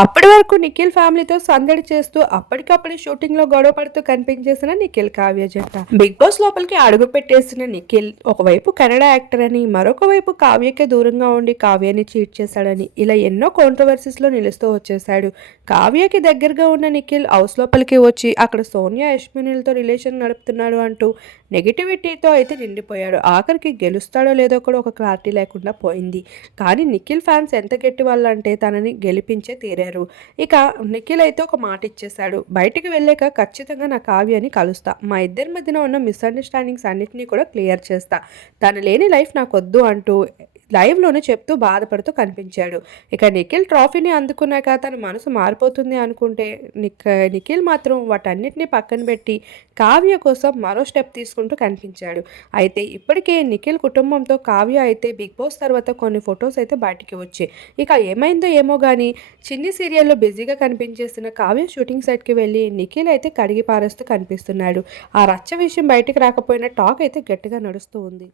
అప్పటి వరకు నిఖిల్ ఫ్యామిలీతో సందడి చేస్తూ అప్పటికప్పుడు షూటింగ్ లో గొడవ పడుతూ కనిపించేసిన నిఖిల్ కావ్య జంట బిగ్ బాస్ లోపలికి అడుగు పెట్టేసిన నిఖిల్ ఒకవైపు కన్నడ యాక్టర్ అని మరొక వైపు కావ్యకే దూరంగా ఉండి కావ్యాన్ని చీట్ చేశాడని ఇలా ఎన్నో కాంట్రవర్సీస్ లో నిలుస్తూ వచ్చేశాడు. కావ్యకి దగ్గరగా ఉన్న నిఖిల్ హౌస్ లోపలికి వచ్చి అక్కడ సోనియా యశ్మినులతో రిలేషన్ నడుపుతున్నాడు అంటూ నెగిటివిటీతో అయితే నిండిపోయాడు. ఆఖరికి గెలుస్తాడో లేదో కూడా ఒక క్లారిటీ లేకుండా పోయింది. కానీ నిఖిల్ ఫ్యాన్స్ ఎంత గట్టి వాళ్ళంటే తనని గెలిపించే తీరారు. ఇక నిఖిల్ అయితే ఒక మాట ఇచ్చేశాడు. బయటికి వెళ్ళాక ఖచ్చితంగా నా కావ్యాన్ని కలుస్తా. మా ఇద్దరి మధ్యన ఉన్న మిస్అండర్స్టాండింగ్స్ అన్నిటినీ కూడా క్లియర్ చేస్తా. తను లేని లైఫ్ నాకొద్దు అంటూ లైవ్లోనే చెప్తూ బాధపడుతూ కనిపించాడు. ఇక నిఖిల్ ట్రాఫీని అందుకున్నాక తన మనసు మారిపోతుంది అనుకుంటే నిఖిల్ మాత్రం వాటన్నిటిని పక్కన పెట్టి కావ్య కోసం మరో స్టెప్ తీసుకుంటూ కనిపించాడు. అయితే ఇప్పటికే నిఖిల్ కుటుంబంతో కావ్య అయితే బిగ్ బాస్ తర్వాత కొన్ని ఫొటోస్ అయితే బయటికి వచ్చాయి. ఇక ఏమైందో ఏమో కానీ చిన్ని సీరియల్లో బిజీగా కనిపించేస్తున్న కావ్య షూటింగ్ సెట్కి వెళ్ళి నిఖిల్ అయితే కడిగి పారేస్తూ కనిపిస్తున్నాడు. ఆ రచ్చ విషయం బయటికి రాకపోయినా టాక్ అయితే గట్టిగా నడుస్తూ ఉంది.